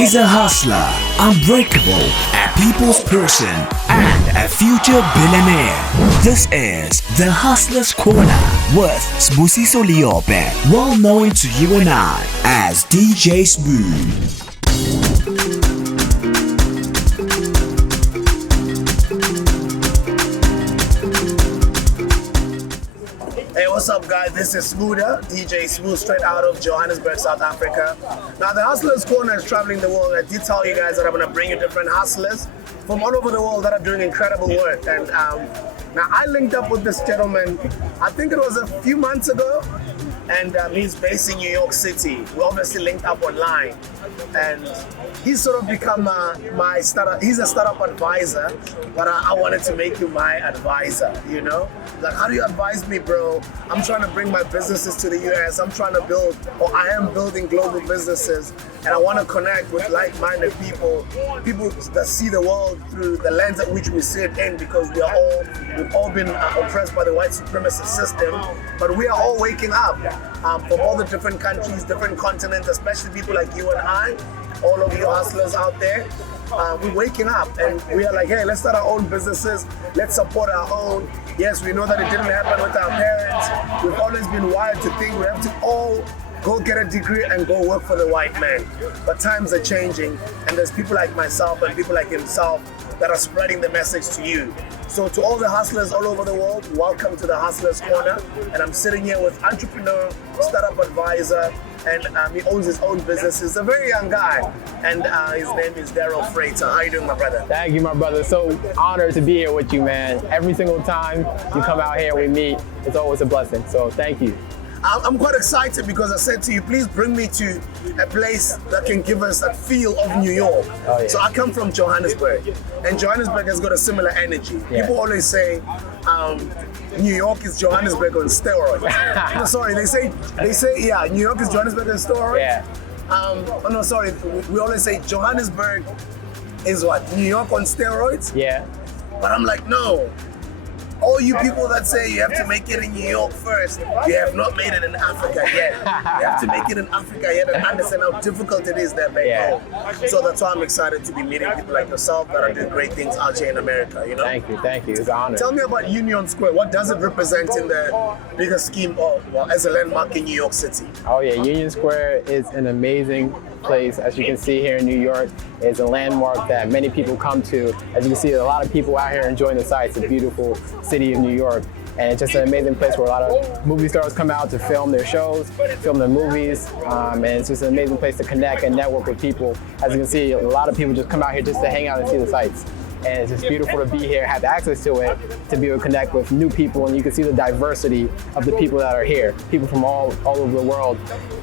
He's a hustler, unbreakable, a people's person, and a future billionaire. This is The Hustler's Corner with Sbu Soliope, well known to you and I as DJ Sbu. What's up, guys? This is Sbu, DJ Sbu, straight out of Johannesburg, South Africa. Now, the Hustlers Corner is traveling the world. I did tell you guys that I'm going to bring you different hustlers from all over the world that are doing incredible work. And now I linked up with this gentleman, I think it was a few months ago, and he's based in New York City. We obviously linked up online, and he's sort of become my startup. He's a startup advisor, but I wanted to make you my advisor, you know? Like, how do you advise me, bro? I'm trying to bring my businesses to the US. I'm trying to build, or I am building global businesses, and I want to connect with like-minded people that see the world through the lens at which we see it in, because we've all been oppressed by the white supremacist system, but we are all waking up from all the different countries, different continents, especially people like you and I, all of you hustlers out there. We're waking up and we are like, hey, let's start our own businesses. Let's support our own. Yes, we know that it didn't happen with our parents. We've always been wired to think we have to all go get a degree and go work for the white man. But times are changing, and there's people like myself and people like himself that are spreading the message to you. So to all the hustlers all over the world, welcome to the Hustlers Corner. And I'm sitting here with entrepreneur, startup advisor, and he owns his own business. He's a very young guy, and his name is Darrel Frater. How you doing, my brother? Thank you, my brother. So honored to be here with you, man. Every single time you come out here and we meet, it's always a blessing. So thank you. I'm quite excited because I said to you, please bring me to a place that can give us a feel of New York. Oh, yeah. So I come from Johannesburg, and Johannesburg has got a similar energy. Yeah. People always say New York is Johannesburg on steroids. No, sorry, they say, yeah, New York is Johannesburg on steroids. Yeah. We always say Johannesburg is what? New York on steroids? Yeah. But I'm like, no. All you people that say you have to make it in New York first, you have not made it in Africa yet. You have to make it in Africa yet and understand how difficult it is there back home. So that's why I'm excited to be meeting people like yourself that are doing great things out here in America, you know? Thank you. It's an honor. Tell me about Union Square. What does it represent in the bigger scheme of, as a landmark in New York City? Oh yeah, Union Square is an amazing place. As you can see here in New York, it's a landmark that many people come to. As you can see, a lot of people out here enjoying the sights. It's a beautiful city of New York, and it's just an amazing place where a lot of movie stars come out to film their shows, film their movies, and it's just an amazing place to connect and network with people. As you can see, a lot of people just come out here just to hang out and see the sights. And it's just beautiful to be here, have access to it, to be able to connect with new people, and you can see the diversity of the people that are here. People from all over the world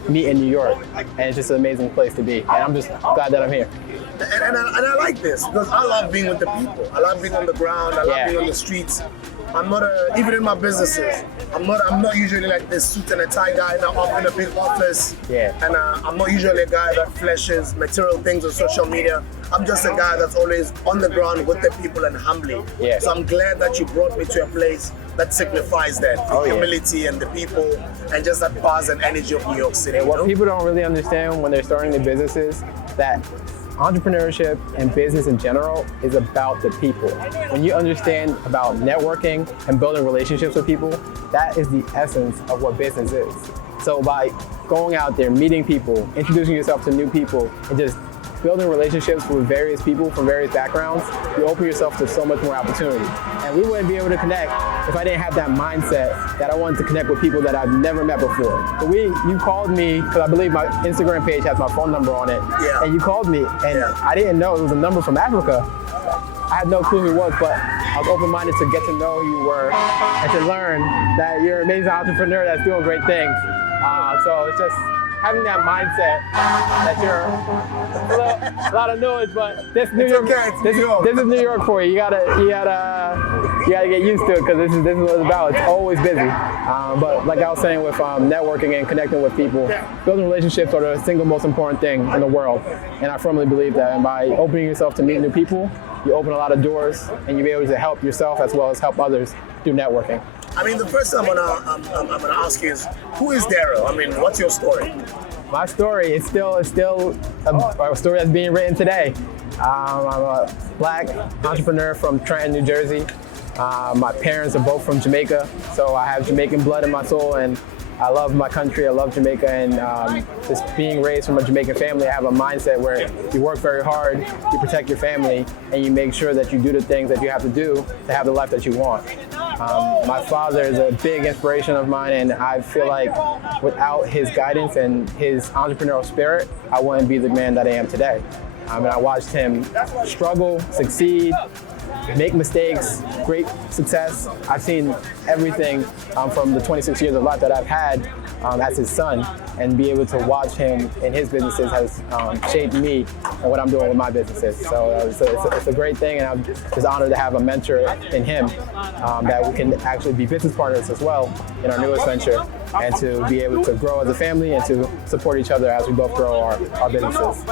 meet in New York, and it's just an amazing place to be. And I'm just glad that I'm here. And I like this because I love being with the people. I love being on the ground. I love being on the streets. I'm not even in my businesses, I'm not usually like this suit and a tie guy now up in a big office. Yeah. And I'm not usually a guy that flashes material things on social media. I'm just a guy that's always on the ground with the people and humbly. Yeah. So I'm glad that you brought me to a place that signifies that, the humility and the people and just that buzz and energy of New York City. And what people don't really understand when they're starting their businesses, that entrepreneurship and business in general is about the people. When you understand about networking and building relationships with people, that is the essence of what business is. So by going out there, meeting people, introducing yourself to new people, and just building relationships with various people from various backgrounds, you open yourself to so much more opportunity. And we wouldn't be able to connect if I didn't have that mindset that I wanted to connect with people that I've never met before. So you called me, because I believe my Instagram page has my phone number on it, and you called me, and I didn't know it was a number from Africa. I had no clue who it was, but I was open-minded to get to know who you were and to learn that you're an amazing entrepreneur that's doing great things. So it's just having that mindset that you're a lot of noise, but this New York, this is New York for you. You gotta get used to it, because this is what it's about. It's always busy. But like I was saying, with networking and connecting with people, building relationships are the single most important thing in the world. And I firmly believe that. And by opening yourself to meet new people, you open a lot of doors, and you'll be able to help yourself as well as help others through networking. I mean, the first thing I'm gonna ask you is, who is Darrel? I mean, what's your story? My story is still a story that's being written today. I'm a black entrepreneur from Trenton, New Jersey. My parents are both from Jamaica, so I have Jamaican blood in my soul, and I love my country, I love Jamaica, and just being raised from a Jamaican family, I have a mindset where you work very hard, you protect your family, and you make sure that you do the things that you have to do to have the life that you want. My father is a big inspiration of mine, and I feel like without his guidance and his entrepreneurial spirit, I wouldn't be the man that I am today. And I watched him struggle, succeed, make mistakes, great success. I've seen everything from the 26 years of life that I've had as his son, and be able to watch him in his businesses has shaped me and what I'm doing with my businesses. So it's a great thing, and I'm just honored to have a mentor in him that we can actually be business partners as well in our newest venture, and to be able to grow as a family and to support each other as we both grow our businesses.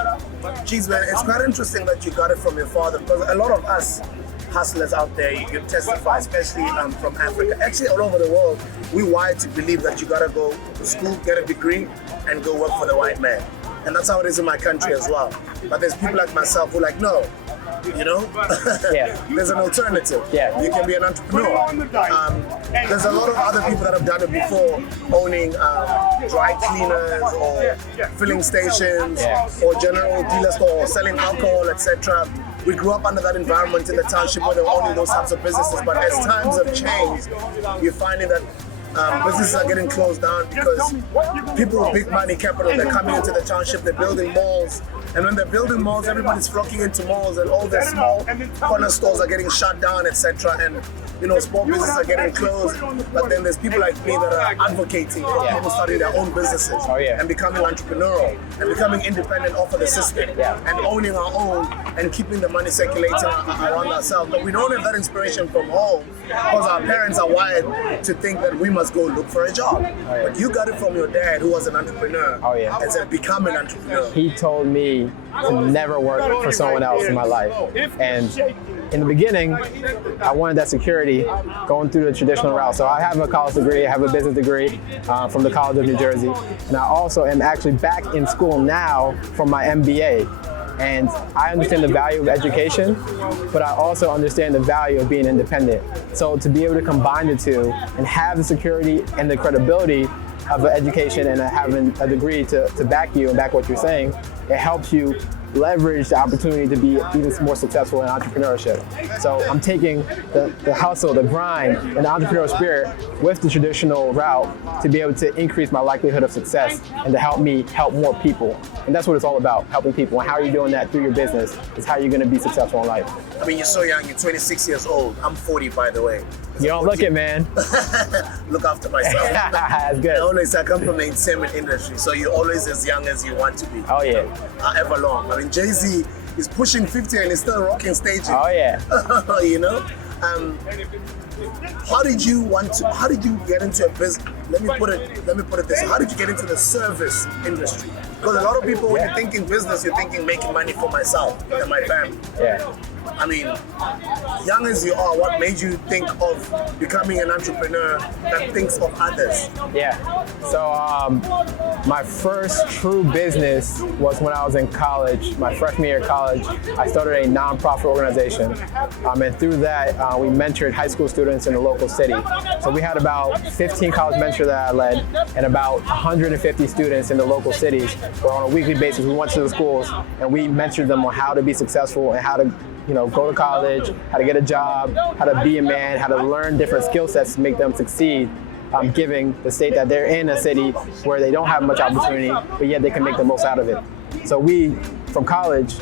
Geez, man, it's quite interesting that you got it from your father, because a lot of us hustlers out there, you testify, especially from Africa, actually all over the world, we wired to believe that you gotta go to school, get a degree, and go work for the white man. And that's how it is in my country as well. But there's people like myself who are like, no, you know? Yeah. There's an alternative. Yeah. You can be an entrepreneur. There's a lot of other people that have done it before, owning dry cleaners or filling stations or general dealer store, selling alcohol, etc. We grew up under that environment in the township where they were owning those types of businesses. But as times have changed, you're finding that businesses are getting closed down because people with big money capital, they're coming into the township, they're building malls. And when they're building malls, everybody's flocking into malls, and all their small corner stores are getting shut down, etc. And you know, small businesses are getting closed. But then there's people like me that are advocating for people starting their own businesses and becoming entrepreneurial and becoming independent off of the system and owning our own and keeping the money circulating around ourselves. But we don't have that inspiration from home because our parents are wired to think that we must go look for a job. But you got it from your dad, who was an entrepreneur, and said, become an entrepreneur. He told me to never work for someone else in my life. And in the beginning, I wanted that security going through the traditional route. So I have a college degree, I have a business degree from the College of New Jersey. And I also am actually back in school now for my MBA. And I understand the value of education, but I also understand the value of being independent. So to be able to combine the two and have the security and the credibility of an education and having a degree to back you and back what you're saying, it helps you leverage the opportunity to be even more successful in entrepreneurship. So I'm taking the hustle, the grind, and the entrepreneurial spirit with the traditional route to be able to increase my likelihood of success and to help me help more people. And that's what it's all about, helping people. And how you're doing that through your business is how you're going to be successful in life. I mean, you're so young, you're 26 years old. I'm 40, by the way. You don't look it, man. Look after myself. That's good. I come from the entertainment industry, so you're always as young as you want to be. Oh, yeah. Ever long. I mean, Jay-Z is pushing 50 and he's still rocking stages. Oh, yeah. You know? How did you get into a business? Let me put it this way. How did you get into the service industry? Because a lot of people, when you're thinking business, you're thinking making money for myself and my family. Yeah. I mean, young as you are, what made you think of becoming an entrepreneur that thinks of others? Yeah. So my first true business was when I was in college, my freshman year of college. I started a nonprofit organization. And through that, we mentored high school students in the local city. So we had about 15 college mentors that I led and about 150 students in the local cities, where on a weekly basis we went to the schools and we mentored them on how to be successful and how to go to college, how to get a job, how to be a man, how to learn different skill sets to make them succeed, given the state that they're in, a city where they don't have much opportunity, but yet they can make the most out of it. So we, from college,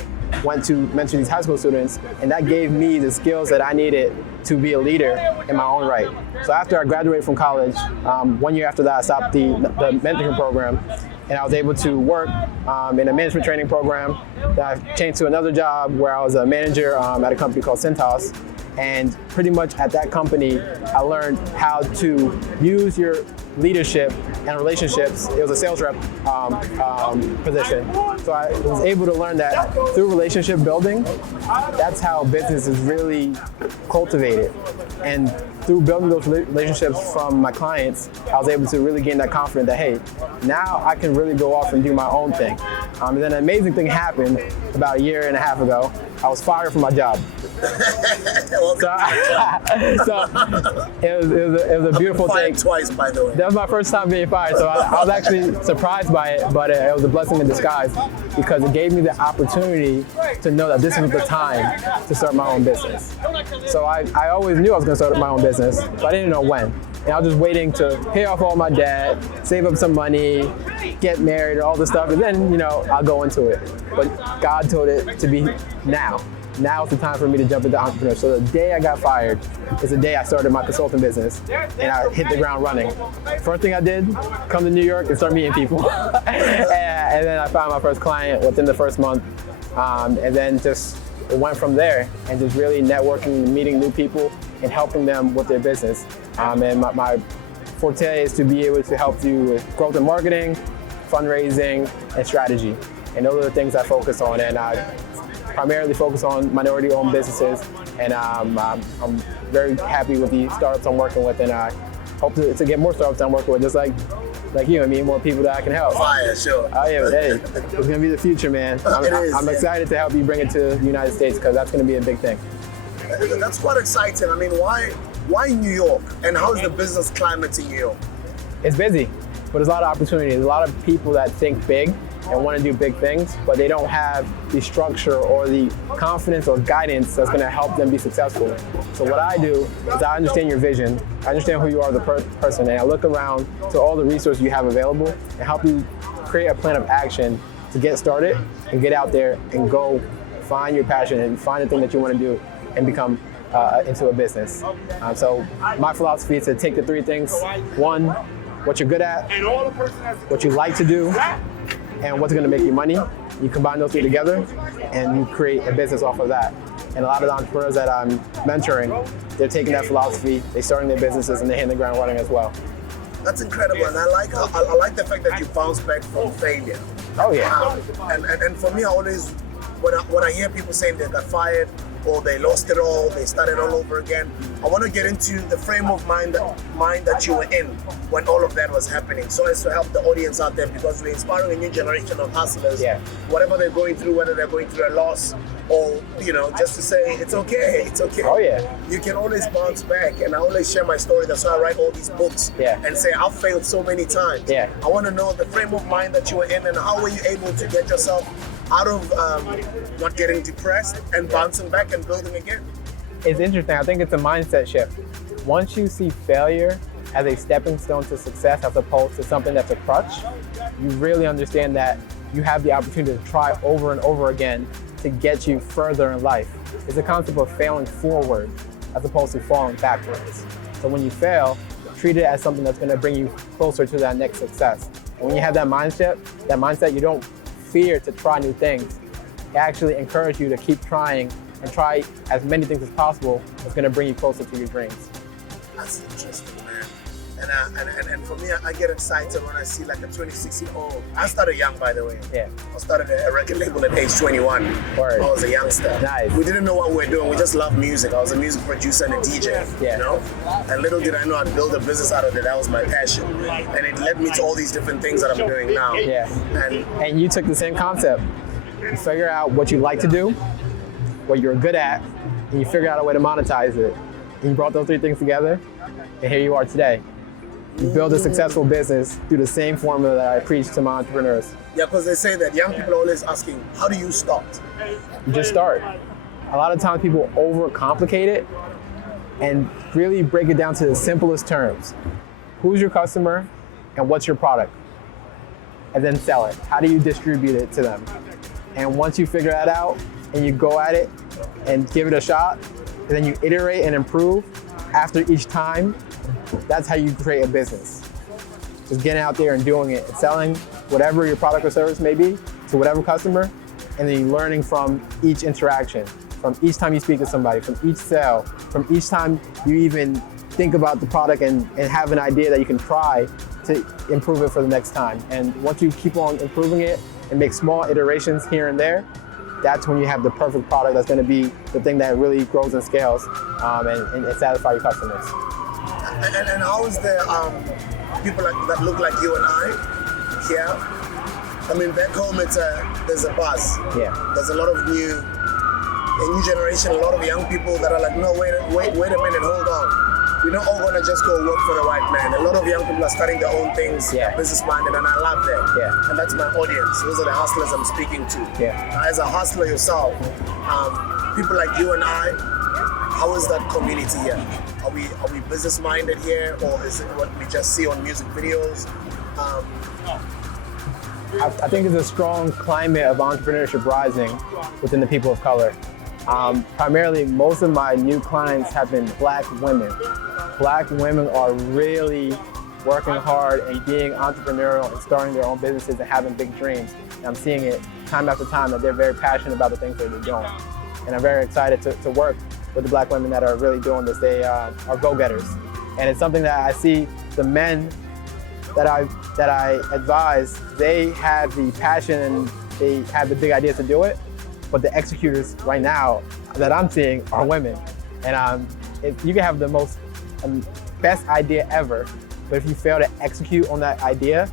went to mentor these high school students, and that gave me the skills that I needed to be a leader in my own right. So after I graduated from college, 1 year after that, I stopped the mentoring program, and I was able to work in a management training program. I changed to another job where I was a manager at a company called And pretty much at that company, I learned how to use your leadership and relationships. It was a sales rep position. So I was able to learn that through relationship building, that's how business is really cultivated. And through building those relationships from my clients, I was able to really gain that confidence that, hey, now I can really go off and do my own thing. And then an amazing thing happened about a year and a half ago. I was fired from my job. So it was a beautiful thing. Fired twice, by the way. That was my first time being fired, so I was actually surprised by it, but it was a blessing in disguise because it gave me the opportunity to know that this was the time to start my own business. So I always knew I was going to start my own business, but I didn't know when. And I was just waiting to pay off all my debt, save up some money, get married, and all this stuff, and then, I'll go into it. But God told it to be now. Now is the time for me to jump into entrepreneurship. So the day I got fired is the day I started my consulting business, and I hit the ground running. First thing I did, come to New York and start meeting people. And then I found my first client within the first month, and then just it went from there, and just really networking, meeting new people, and helping them with their business. And my forte is to be able to help you with growth and marketing, fundraising, and strategy. And those are the things I focus on. And I primarily focus on minority-owned businesses, and I'm very happy with the startups I'm working with, and I hope to get more startups I'm working with, just like you and me, more people that I can help. Fire, sure. Oh yeah, hey, it's gonna be the future, man. I'm excited to help you bring it to the United States because that's gonna be a big thing. That's quite exciting. I mean, why New York, and how is the business climate in New York? It's busy, but there's a lot of opportunities. There's a lot of people that think big and want to do big things, but they don't have the structure or the confidence or guidance that's going to help them be successful. So what I do is I understand your vision, I understand who you are as a person, and I look around to all the resources you have available and help you create a plan of action to get started and get out there and go find your passion and find the thing that you want to do and become into a business. So my philosophy is to take the three things. One, what you're good at, what you like to do, and what's going to make you money. You combine those three together and you create a business off of that. And a lot of the entrepreneurs that I'm mentoring, they're taking that philosophy, they're starting their businesses, and they're hitting the ground running as well. That's incredible, and I like the fact that you bounce back from failure. Oh yeah. And for me, I always, when I hear people saying they got fired or they lost it all, they started all over again, I want to get into the frame of mind that you were in when all of that was happening, so as to help the audience out there, because we're inspiring a new generation of hustlers. Yeah. Whatever they're going through, whether they're going through a loss or just to say it's okay. Oh yeah. You can always bounce back, and I always share my story. That's why I write all these books. Yeah. And say I've failed so many times. Yeah. I want to know the frame of mind that you were in, and how were you able to get yourself out of not getting depressed and bouncing back and building again. It's interesting. I think it's a mindset shift. Once you see failure as a stepping stone to success as opposed to something that's a crutch, you really understand that you have the opportunity to try over and over again to get you further in life. It's a concept of failing forward as opposed to falling backwards. So when you fail, treat it as something that's going to bring you closer to that next success. And when you have that mindset, you don't fear to try new things. It actually encourages you to keep trying and try as many things as possible. It's going to bring you closer to your dreams. That's interesting, man. And for me, I get excited when I see like a 26-year-old. I started young, by the way. Yeah. I started a record label at age 21. Word. I was a youngster. Nice. We didn't know what we were doing. We just loved music. I was a music producer and a DJ. Yeah. And little did I know I'd build a business out of it. That was my passion. And it led me to all these different things that I'm doing now. Yeah. And you took the same concept. You figure out what you like to do, what you're good at, and you figure out a way to monetize it. And you brought those three things together, and here you are today. You build a successful business through the same formula that I preach to my entrepreneurs. Yeah, because they say that young people are always asking, how do you start? You just start. A lot of times people overcomplicate it and really break it down to the simplest terms. Who's your customer and what's your product? And then sell it. How do you distribute it to them? And once you figure that out and you go at it and give it a shot, and then you iterate and improve after each time, that's how you create a business. Just getting out there and doing it, and selling whatever your product or service may be to whatever customer, and then learning from each interaction, from each time you speak to somebody, from each sale, from each time you even think about the product and have an idea that you can try to improve it for the next time. And once you keep on improving it and make small iterations here and there, that's when you have the perfect product that's going to be the thing that really grows and scales and satisfy your customers. And how is the people that look like you and I here? I mean, back home, there's a buzz. Yeah. There's a lot of new generation, a lot of young people that are like, no, wait a minute, hold on. We're not all gonna just go work for the white man. A lot of young people are starting their own things, business-minded, and I love that. Yeah. And that's my audience. Those are the hustlers I'm speaking to. Yeah. As a hustler yourself, people like you and I, how is that community here? Are we business-minded here, or is it what we just see on music videos? I think there's a strong climate of entrepreneurship rising within the people of color. Primarily, most of my new clients have been Black women. Black women are really working hard and being entrepreneurial and starting their own businesses and having big dreams. And I'm seeing it time after time that they're very passionate about the things that they're doing. And I'm very excited to work with the Black women that are really doing this. They are go-getters. And it's something that I see the men that I advise, they have the passion and they have the big ideas to do it, but the executors right now that I'm seeing are women. And you can have the most best idea ever, but if you fail to execute on that idea,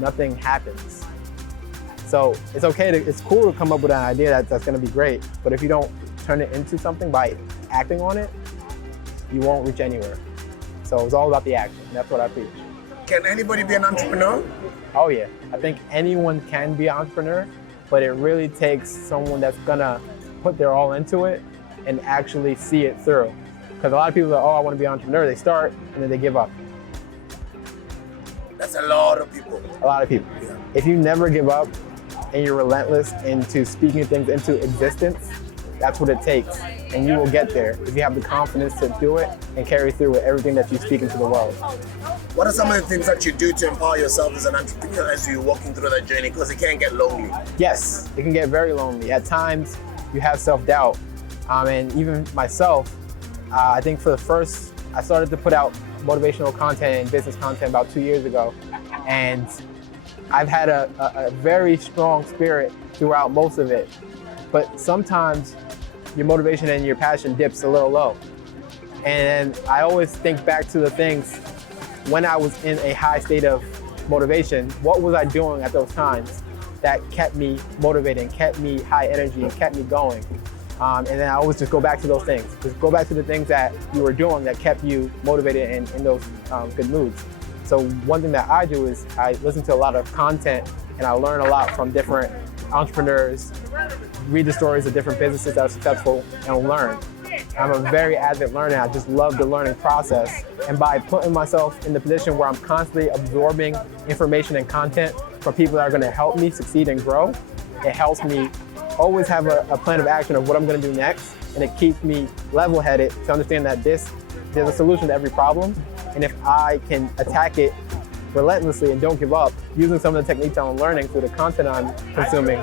nothing happens. So it's it's cool to come up with an idea that's gonna be great, but if you don't turn it into something by acting on it, you won't reach anywhere. So it's all about the action, and that's what I preach. Can anybody be an entrepreneur? Oh yeah, I think anyone can be an entrepreneur, but it really takes someone that's gonna put their all into it and actually see it through. Because a lot of people are, I want to be an entrepreneur, they start and then they give up. That's a lot of people. A lot of people. Yeah. If you never give up and you're relentless into speaking things into existence, that's what it takes. And you will get there if you have the confidence to do it and carry through with everything that you speak into the world. What are some of the things that you do to empower yourself as an entrepreneur as you're walking through that journey? Because it can get lonely. Yes, it can get very lonely. At times, you have self-doubt. And even myself, I think I started to put out motivational content and business content about 2 years ago. And I've had a very strong spirit throughout most of it. But sometimes your motivation and your passion dips a little low. And I always think back to the things when I was in a high state of motivation, what was I doing at those times that kept me motivated and kept me high energy and kept me going? And then I always just go back to those things. Just go back to the things that you were doing that kept you motivated and in those good moods. So one thing that I do is I listen to a lot of content and I learn a lot from different entrepreneurs, read the stories of different businesses that are successful and learn. I'm a very avid learner. I just love the learning process. And by putting myself in the position where I'm constantly absorbing information and content from people that are going to help me succeed and grow, it helps me always have a plan of action of what I'm going to do next. And it keeps me level-headed to understand that there's a solution to every problem. And if I can attack it relentlessly and don't give up, using some of the techniques I'm learning through the content I'm consuming,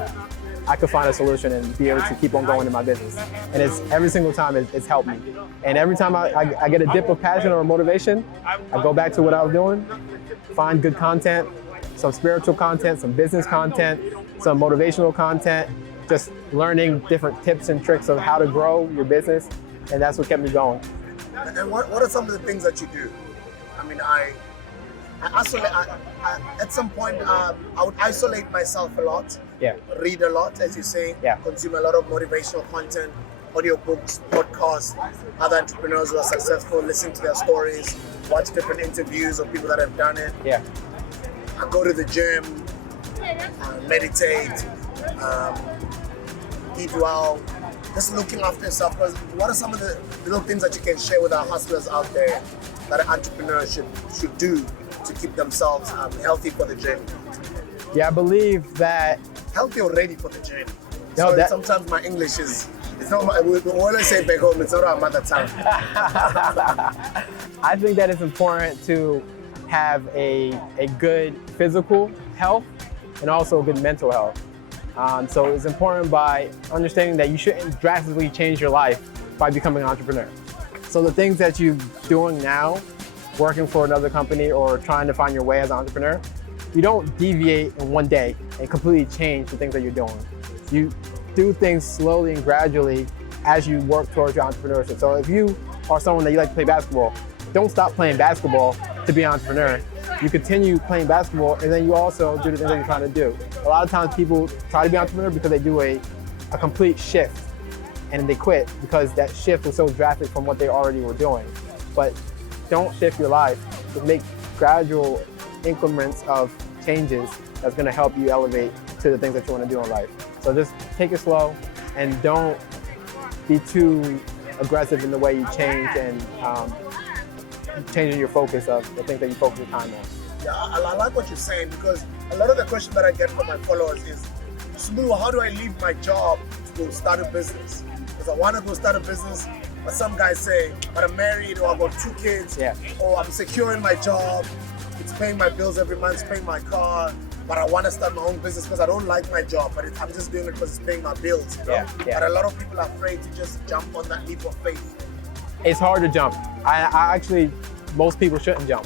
I could find a solution and be able to keep on going in my business. And every single time it's helped me. And every time I get a dip of passion or motivation, I go back to what I was doing, find good content, some spiritual content, some business content, some motivational content, just learning different tips and tricks of how to grow your business. And that's what kept me going. And what are some of the things that you do? I mean, at some point, I would isolate myself a lot. Yeah. Read a lot, as you say. Yeah. Consume a lot of motivational content, audiobooks, podcasts, other entrepreneurs who are successful, listen to their stories, watch different interviews of people that have done it. Yeah. I go to the gym, meditate, eat well, just looking after yourself. What are some of the little things that you can share with our hustlers out there that an entrepreneur should do to keep themselves healthy for the journey? Yeah, I believe that healthy or ready for the journey. No, so sometimes my English it's not my, we always say back home, it's not our mother tongue. I think that it's important to have a good physical health and also good mental health. So it's important by understanding that you shouldn't drastically change your life by becoming an entrepreneur. So the things that you're doing now, working for another company or trying to find your way as an entrepreneur, you don't deviate in one day and completely change the things that you're doing. You do things slowly and gradually as you work towards your entrepreneurship. So if you are someone that you like to play basketball, don't stop playing basketball to be an entrepreneur. You continue playing basketball, and then you also do the things that you're trying to do. A lot of times people try to be an entrepreneur because they do a complete shift and they quit because that shift was so drastic from what they already were doing. But don't shift your life. Just make gradual increments of changes that's going to help you elevate to the things that you want to do in life. So just take it slow and don't be too aggressive in the way you change and changing your focus of the things that you focus your time on. Yeah, I like what you're saying, because a lot of the questions that I get from my followers is, Sbu, how do I leave my job to go start a business? Because I want to go start a business, but some guys say, but I'm married, or I've got 2 kids, or I'm secure in my job, it's paying my bills every month, it's paying my car, but I want to start my own business because I don't like my job, but I'm just doing it because it's paying my bills. You know? But a lot of people are afraid to just jump on that leap of faith. It's hard to jump. I actually, most people shouldn't jump.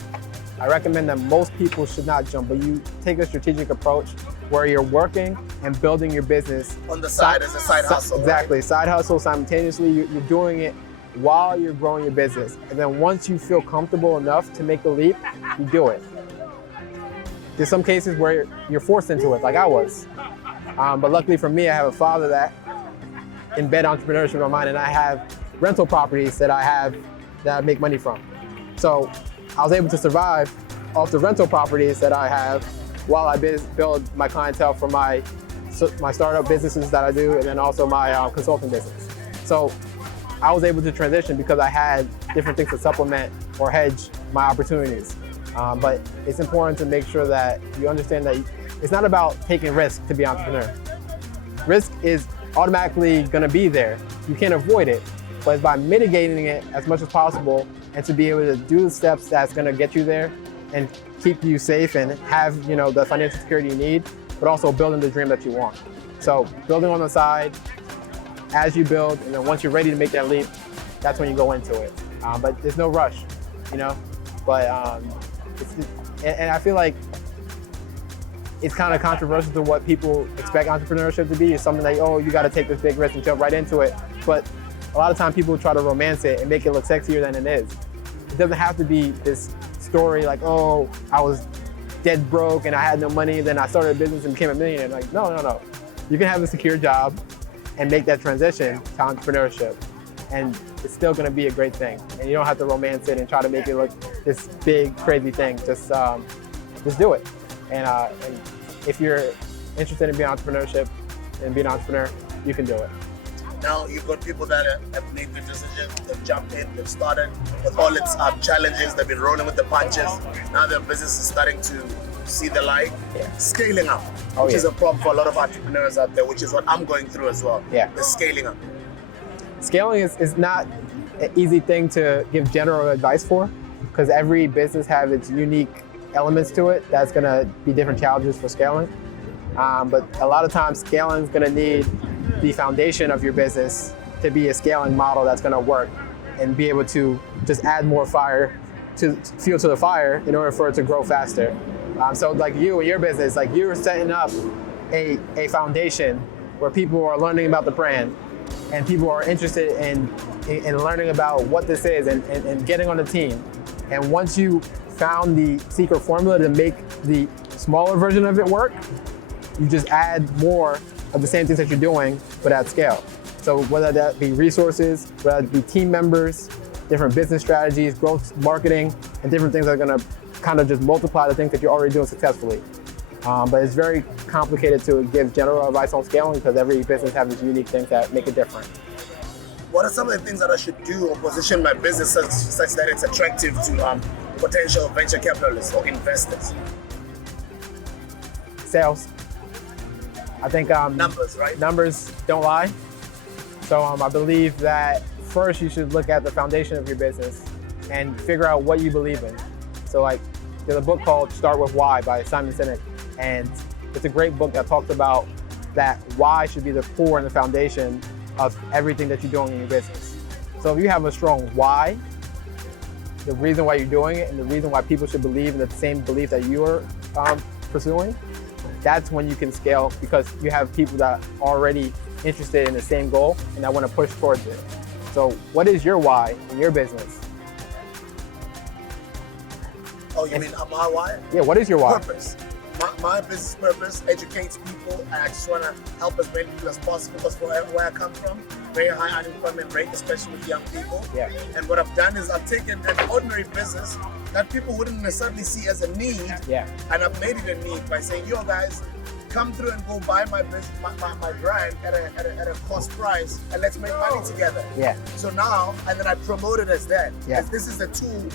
I recommend that most people should not jump, but you take a strategic approach where you're working and building your business. On the side, as a side hustle. Exactly, right? Side hustle simultaneously. You're doing it while you're growing your business. And then once you feel comfortable enough to make the leap, you do it. There's some cases where you're forced into it, like I was. But luckily for me, I have a father that embed entrepreneurship in my mind, and I have rental properties that I make money from. So I was able to survive off the rental properties that I have while I build my clientele for my startup businesses that I do, and then also my consulting business. So I was able to transition because I had different things to supplement or hedge my opportunities. But it's important to make sure that you understand that it's not about taking risk to be an entrepreneur. Risk is automatically going to be there. You can't avoid it, but it's by mitigating it as much as possible and to be able to do the steps that's going to get you there and keep you safe and have, the financial security you need, but also building the dream that you want. So building on the side as you build, and then once you're ready to make that leap, that's when you go into it. But there's no rush, But and I feel like it's kind of controversial to what people expect entrepreneurship to be. It's something like, oh, you got to take this big risk and jump right into it. But a lot of times people try to romance it and make it look sexier than it is. It doesn't have to be this story like, oh, I was dead broke and I had no money, then I started a business and became a millionaire. Like, no. You can have a secure job and make that transition to entrepreneurship, and it's still going to be a great thing. And you don't have to romance it and try to make it look this big, crazy thing. Just do it. And if you're interested in being entrepreneurship and being an entrepreneur, you can do it. Now you've got people that have made the decision, they've jumped in, they've started with all its challenges, they've been rolling with the punches. Now their business is starting to see the light, scaling up, which is a problem for a lot of entrepreneurs out there, which is what I'm going through as well, the scaling up. Scaling is not an easy thing to give general advice for, because every business has its unique elements to it that's going to be different challenges for scaling. But a lot of times scaling is going to need the foundation of your business to be a scaling model that's going to work and be able to just add more fuel to the fire in order for it to grow faster. So like you and your business, like you're setting up a foundation where people are learning about the brand and people are interested in learning about what this is and getting on the team. And once you found the secret formula to make the smaller version of it work, you just add more of the same things that you're doing, but at scale. So whether that be resources, whether it be team members, different business strategies, growth marketing, and different things that are gonna kind of just multiply the things that you're already doing successfully. But it's very complicated to give general advice on scaling because every business has its unique things that make it different. What are some of the things that I should do or position my business such that it's attractive to potential venture capitalists or investors? Sales. I think numbers, right? Numbers don't lie. So I believe that first you should look at the foundation of your business and figure out what you believe in. So like there's a book called Start With Why by Simon Sinek, and it's a great book that talks about that why should be the core and the foundation of everything that you're doing in your business. So if you have a strong why, the reason why you're doing it and the reason why people should believe in the same belief that you're pursuing, that's when you can scale, because you have people that are already interested in the same goal and that want to push towards it. So what is your why in your business? Oh, you mean my why? Yeah, what is your why? Purpose. My business purpose educates people, and I just want to help as many people as possible, because where I come from, very high unemployment rate, especially with young people. Yeah. And what I've done is I've taken an ordinary business that people wouldn't necessarily see as a need, and I've made it a need by saying, yo guys, come through and go buy my business, my brand at a cost price, and let's make money together. Yeah. So now, and then I promote it as that. Yeah. As this is a tool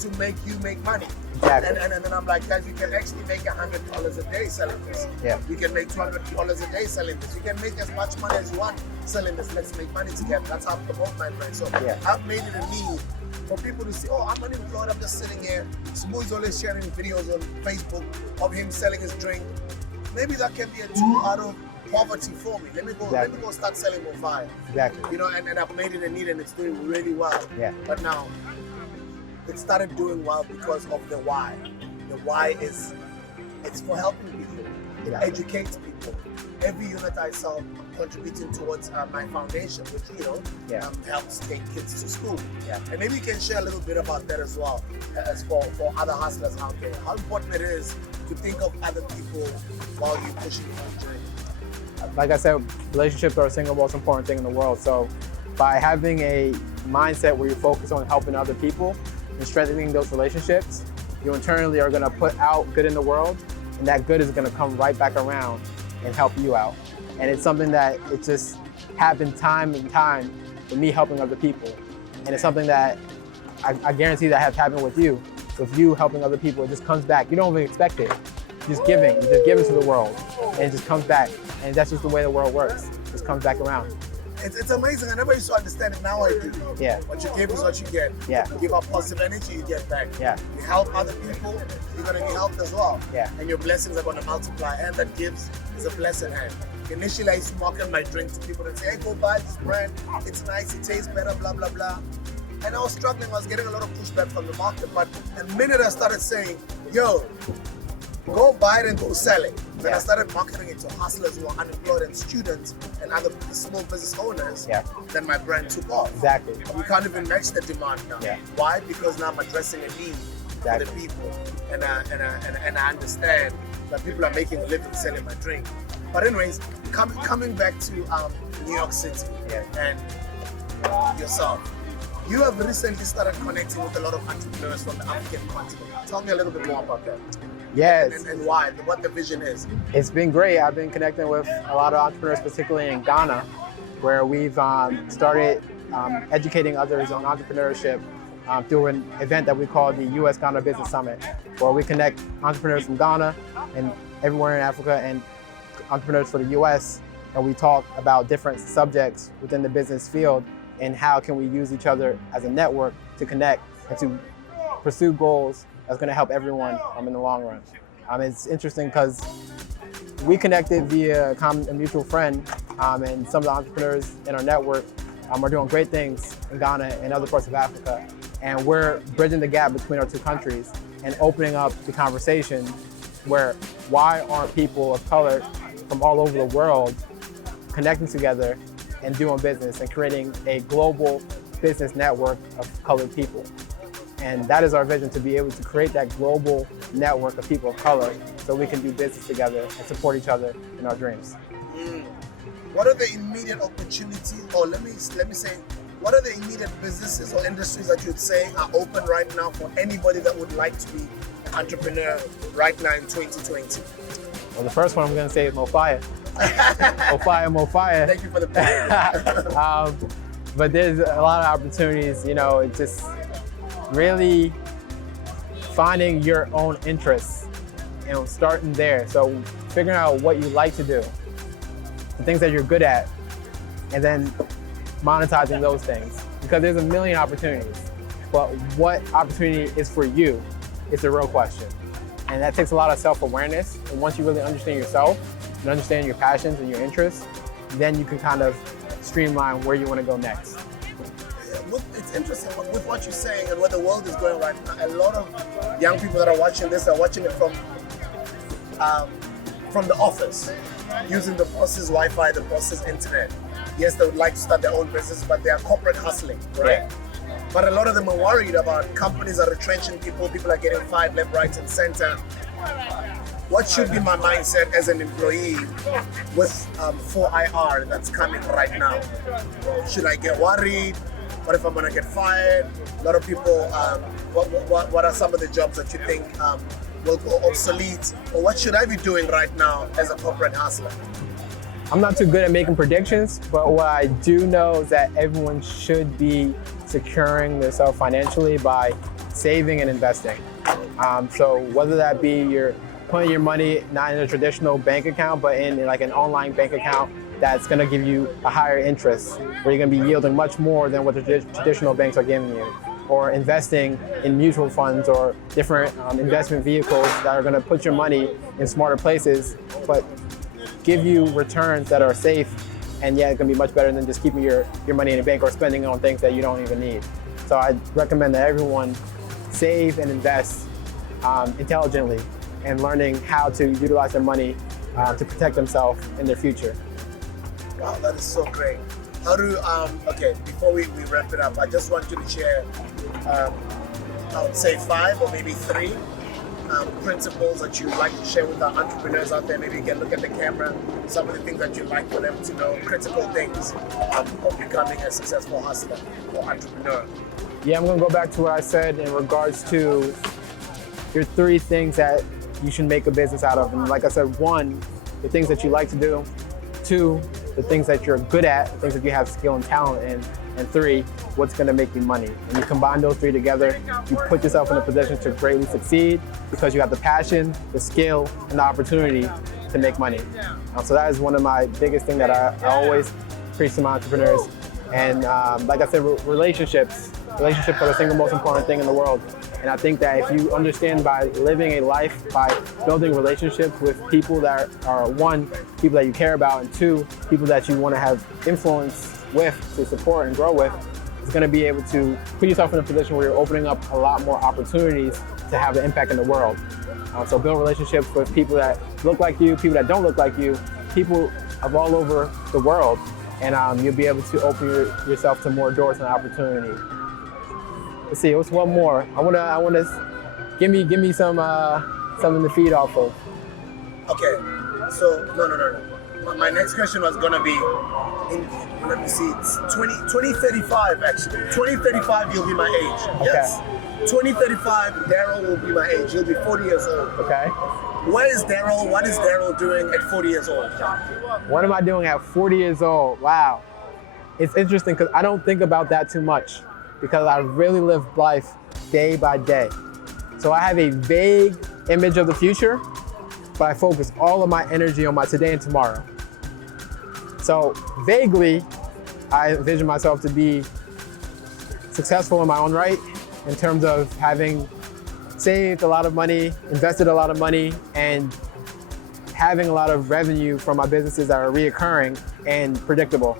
to make you make money. Exactly. And then I'm like, guys, you can actually make $100 a day selling this. Yeah. You can make $200 a day selling this. You can make as much money as you want selling this. Let's make money together. That's how I promote my brand. So I've made it a need for people to see, oh, I'm unemployed, I'm just sitting here. Sbu is always sharing videos on Facebook of him selling his drink. Maybe that can be a tool out of poverty for me. Let me go start selling more fire. Exactly. You know, and I've made it a need, and it's doing really well. Yeah. But now, it started doing well because of the why. The why is, it's for helping people. It educates people. Every unit I sell, I'm contributing towards my foundation, which, you know, helps take kids to school. Yeah. And maybe you can share a little bit about that as well, as for other hustlers out there. How important it is to think of other people while you're pushing your own journey. Like I said, relationships are the single most important thing in the world. So by having a mindset where you focus on helping other people and strengthening those relationships, you internally are going to put out good in the world, and that good is going to come right back around and help you out. And it's something that it just happened time and time with me helping other people. And it's something that I guarantee that has happened with you. So if you helping other people, it just comes back. You don't even expect it. You're just giving to the world, and it just comes back. And that's just the way the world works. It just comes back around. It's amazing. I never used to understand it. Now I do. Yeah. What you give is what you get. Yeah. You give out positive energy, you get back. Yeah. You help other people, you're going to be helped as well. Yeah. And your blessings are going to multiply. Hand that gives is a blessing hand. Initially, I used to market my drink to people and say, hey, go buy this brand. It's nice, it tastes better, blah, blah, blah. And I was struggling. I was getting a lot of pushback from the market. But the minute I started saying, yo, go buy it and go sell it. Then I started marketing it to hustlers who are unemployed and students and other small business owners. Yeah. Then my brand took off. Exactly. We can't even match the demand now. Yeah. Why? Because now I'm addressing a need for the people, and I understand that people are making a living selling my drink. But anyways, coming back to New York City and yourself. You have recently started connecting with a lot of entrepreneurs from the African continent. Tell me a little bit more about that. Yes. And why, what the vision is. It's been great. I've been connecting with a lot of entrepreneurs, particularly in Ghana, where we've started educating others on entrepreneurship through an event that we call the US Ghana Business Summit, where we connect entrepreneurs from Ghana and everywhere in Africa and entrepreneurs for the US, and we talk about different subjects within the business field and how can we use each other as a network to connect and to pursue goals that's going to help everyone in the long run. It's interesting because we connected via a mutual friend, and some of the entrepreneurs in our network are doing great things in Ghana and other parts of Africa. And we're bridging the gap between our two countries and opening up the conversation where why aren't people of color from all over the world connecting together and doing business and creating a global business network of colored people. And that is our vision, to be able to create that global network of people of color so we can do business together and support each other in our dreams. What are the immediate opportunities, or let me say, what are the immediate businesses or industries that you'd say are open right now for anybody that would like to be an entrepreneur right now in 2020? Well, the first one I'm going to say is Mo Fire. Mo Fire. Thank you for the plug. But there's a lot of opportunities, it's just really finding your own interests and starting there. So figuring out what you like to do, the things that you're good at, and then monetizing those things. Because there's a million opportunities, but what opportunity is for you is the real question. And that takes a lot of self-awareness. And once you really understand yourself and understand your passions and your interests, then you can kind of streamline where you want to go next. it's interesting with what you're saying and where the world is going right now. A lot of young people that are watching this are watching it from the office, using the boss's Wi-Fi, the boss's internet. Yes, they would like to start their own business, but they are corporate hustling, right? Yeah. But a lot of them are worried about companies are retrenching people, people are getting fired left, right, and center. What should be my mindset as an employee with 4IR that's coming right now? Should I get worried? What if I'm gonna get fired? A lot of people, what are some of the jobs that you think will go obsolete? Or what should I be doing right now as a corporate hustler? I'm not too good at making predictions, but what I do know is that everyone should be securing themselves financially by saving and investing. So whether that be you're putting your money not in a traditional bank account, but in like an online bank account that's going to give you a higher interest, where you're going to be yielding much more than what the traditional banks are giving you, or investing in mutual funds or different investment vehicles that are going to put your money in smarter places, but give you returns that are safe, and yet it can be much better than just keeping your money in a bank or spending on things that you don't even need. So I recommend that everyone save and invest intelligently, and learning how to utilize their money to protect themselves in their future. Wow, that is so great. How do, okay, before we wrap it up, I just want you to share, I would say 5 or maybe 3 principles that you'd like to share with our entrepreneurs out there. Maybe you can look at the camera, some of the things that you'd like for them to know, critical things of becoming a successful hustler or entrepreneur. Yeah, I'm gonna go back to what I said in regards to your 3 things that you should make a business out of. And like I said, 1, the things that you like to do. 2, the things that you're good at, the things that you have skill and talent in. And 3, what's gonna make you money. And you combine those 3 together, you put yourself in a position to greatly succeed because you have the passion, the skill, and the opportunity to make money. So that is one of my biggest things that I always preach to my entrepreneurs. And like I said, relationships are the single most important thing in the world. And I think that if you understand by living a life, by building relationships with people that are 1, people that you care about, and 2, people that you want to have influence with, to support and grow with, it's going to be able to put yourself in a position where you're opening up a lot more opportunities to have an impact in the world. So build relationships with people that look like you, people that don't look like you, people of all over the world, and you'll be able to open yourself to more doors and opportunity. Let's see, what's one more? I wanna give me some something to feed off of. Okay, so no. My next question was gonna be, let me see, it's 2035 actually. 2035 you'll be my age. Okay. Yes. 2035 Darrel will be my age. He'll be 40 years old. Okay. Where is Darrel? What is Darrel doing at 40 years old? What am I doing at 40 years old? Wow. It's interesting because I don't think about that too much, because I really live life day by day. So I have a vague image of the future, but I focus all of my energy on my today and tomorrow. So vaguely, I envision myself to be successful in my own right, in terms of having saved a lot of money, invested a lot of money, and having a lot of revenue from my businesses that are reoccurring and predictable.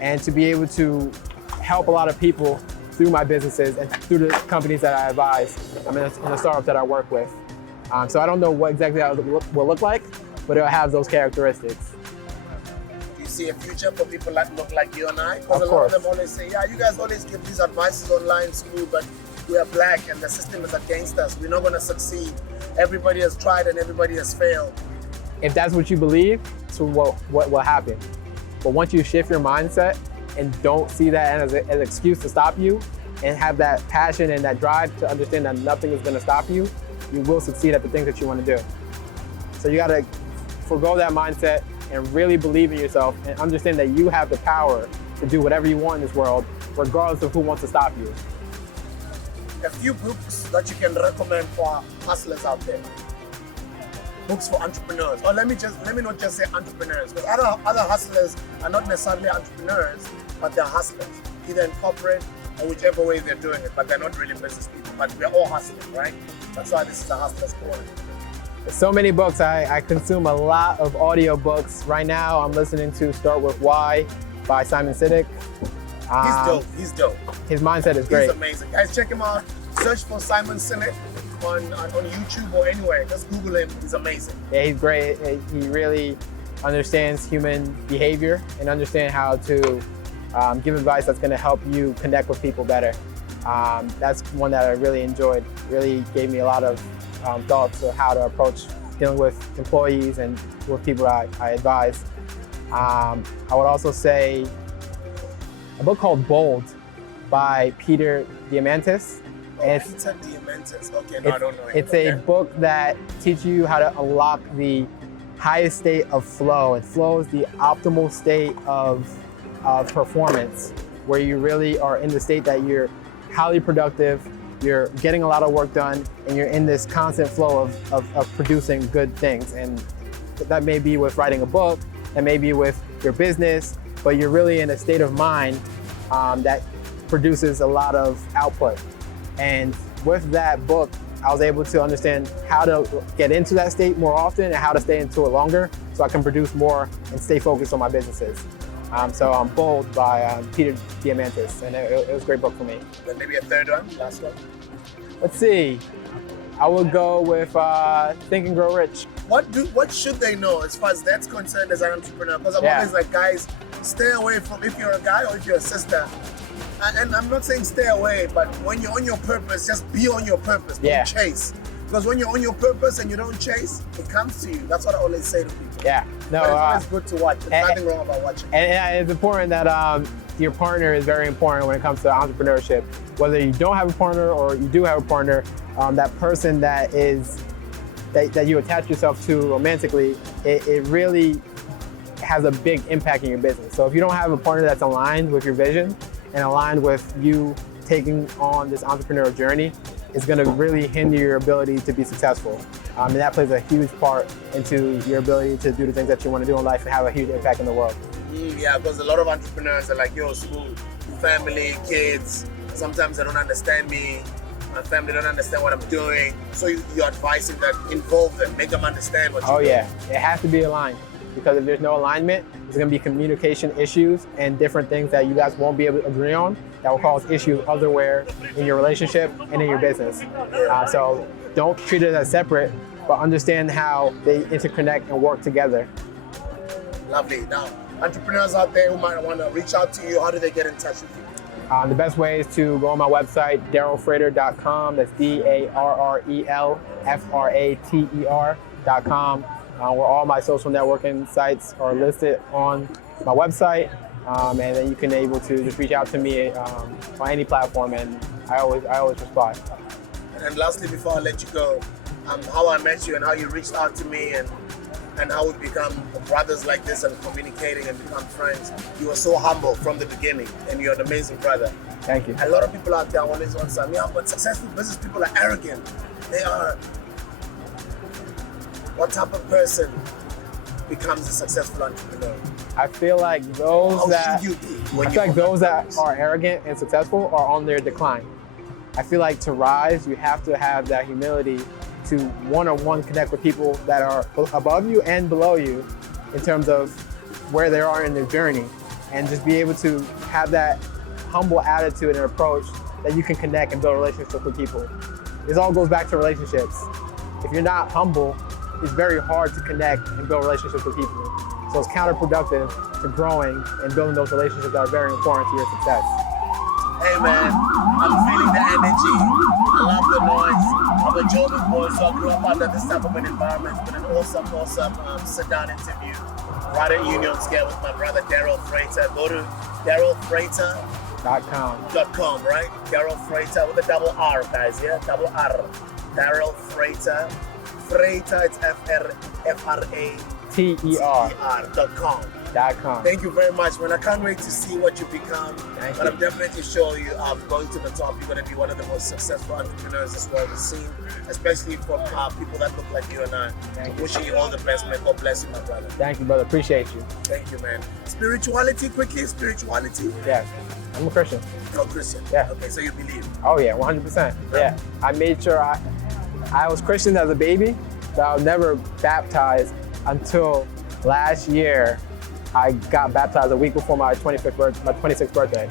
And to be able to help a lot of people through my businesses and through the companies that I advise. I'm in a startup that I work with. So I don't know what exactly that will look like, but it'll have those characteristics. Do you see a future for people that look like you and I? Of Because a lot course. of them always say, yeah, you guys always give these advices online, Sbu, but we are black and the system is against us. We're not going to succeed. Everybody has tried and everybody has failed. If that's what you believe, so what will happen. But once you shift your mindset and don't see that as an excuse to stop you, and have that passion and that drive to understand that nothing is going to stop you, you will succeed at the things that you want to do. So you got to forego that mindset and really believe in yourself and understand that you have the power to do whatever you want in this world, regardless of who wants to stop you. A few books that you can recommend for hustlers out there. Books for entrepreneurs. Or let me not just say entrepreneurs, because other hustlers are not necessarily entrepreneurs, but they're hustlers, either in corporate or whichever way they're doing it, but they're not really business people. But we're all hustling, right? That's why this is a hustler's corner. So many books. I consume a lot of audio books. Right now, I'm listening to Start With Why by Simon Sinek. He's dope. His mindset is great. He's amazing. Guys, check him out. Search for Simon Sinek on YouTube or anywhere. Just Google him. He's amazing. Yeah, he's great. He really understands human behavior and understands how to give advice that's going to help you connect with people better. That's one that I really enjoyed. Really gave me a lot of thoughts of how to approach dealing with employees and with people I advise. I would also say a book called Bold by Peter Diamandis. Peter Diamandis. Okay, no, I don't know. It's a book that teaches you how to unlock the highest state of flow. And flow is the optimal state of performance, where you really are in the state that you're highly productive, you're getting a lot of work done, and you're in this constant flow of producing good things. And that may be with writing a book, that may be with your business, but you're really in a state of mind that produces a lot of output. And with that book, I was able to understand how to get into that state more often and how to stay into it longer so I can produce more and stay focused on my businesses. So I'm Bold by Peter Diamandis, and it was a great book for me. Then maybe a third one, last one. Let's see. I would go with Think and Grow Rich. What should they know as far as that's concerned as an entrepreneur? Because I'm always like, guys, stay away from, if you're a guy or if you're a sister. And I'm not saying stay away, but when you're on your purpose, just be on your purpose. Don't chase. Because when you're on your purpose and you don't chase, it comes to you. That's what I always say to people. Yeah. No. But it's good to watch. There's nothing wrong about watching. And it's important that your partner is very important when it comes to entrepreneurship. Whether you don't have a partner or you do have a partner, that person that you attach yourself to romantically, it really has a big impact in your business. So if you don't have a partner that's aligned with your vision and aligned with you taking on this entrepreneurial journey, it's going to really hinder your ability to be successful. And that plays a huge part into your ability to do the things that you want to do in life and have a huge impact in the world. Yeah, because a lot of entrepreneurs are like, yo, Sbu, family, kids, sometimes they don't understand me. My family don't understand what I'm doing. So you're advising that involve them, make them understand what you're doing. Oh yeah, it has to be aligned. Because if there's no alignment, there's going to be communication issues and different things that you guys won't be able to agree on that will cause issues elsewhere in your relationship and in your business. So don't treat it as separate, but understand how they interconnect and work together. Lovely. Now, entrepreneurs out there who might want to reach out to you, how do they get in touch with you? The best way is to go on my website, darrelfrater.com. That's DARRELFRATER.com. Where all my social networking sites are listed on my website, and then you can able to just reach out to me on any platform, and I always respond. And lastly, before I let you go, how I met you and how you reached out to me and how we become brothers like this and communicating and become friends. You were so humble from the beginning, and you're an amazing brother. Thank you. A lot of people out there always want to say, yeah, but successful business people are arrogant. They are. What type of person becomes a successful entrepreneur? I feel like those that are arrogant and successful are on their decline. I feel like to rise, you have to have that humility to one-on-one connect with people that are above you and below you in terms of where they are in their journey, and just be able to have that humble attitude and approach that you can connect and build relationships with people. This all goes back to relationships. If you're not humble, it's very hard to connect and build relationships with people. So it's counterproductive to growing and building those relationships that are very important to your success. Hey man, I'm feeling the energy. I love the noise. I'm a Jordan boy, so I grew up under this type of an environment. It's been an awesome sit-down interview right at Union Square with my brother Darrel Frater. Go to darrelfrater.com, right? Darrel Frater with a double R, guys, yeah? Double R. Darrel Frater. Frater, it's FRATER.com. Thank you very much, man. I can't wait to see what you become. But I'm definitely sure you are going to the top. You're going to be one of the most successful entrepreneurs this world has seen, especially for people that look like you and I. Wishing you all the best, man. God bless you, my brother. Thank you, brother. Appreciate you. Thank you, man. Spirituality, quickly. Spirituality. Yes. I'm a Christian. Oh, Christian. Yeah. Okay, so you believe. Oh, yeah, 100%. Yeah. I made sure I was Christian as a baby, but I was never baptized until last year. I got baptized a week before my 26th birthday.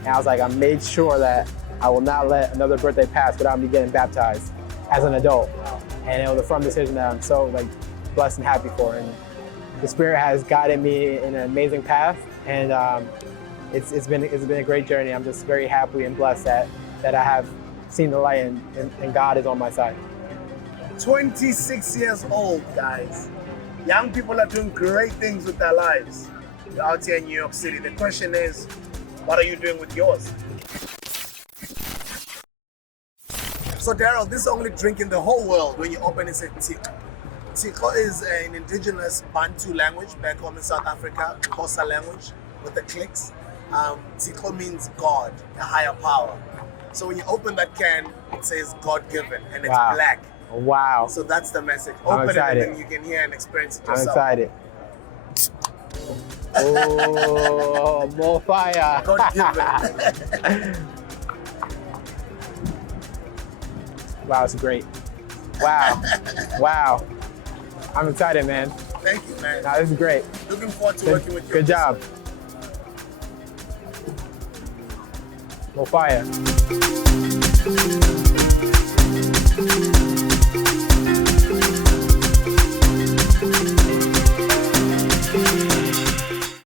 And I was like, I made sure that I will not let another birthday pass without me getting baptized as an adult. And it was a firm decision that I'm so like blessed and happy for. And the Spirit has guided me in an amazing path, and it's been a great journey. I'm just very happy and blessed that I have seen the light and God is on my side. 26 years old, guys. Young people are doing great things with their lives. You're out here in New York City. The question is, what are you doing with yours? So Darrel, this is the only drink in the whole world when you open it's a Tiko. Tiko is an indigenous Bantu language back home in South Africa, Xhosa language with the clicks. Tiko means God, a higher power. So when you open that can, it says God-given, and it's black. Wow. So that's the message. Open it and then you can hear and experience it yourself. I'm excited. Oh, more fire. God-given. Wow, it's great. Wow. Wow. I'm excited, man. Thank you, man. Nah, this is great. Looking forward to working with you. Good job. More fire.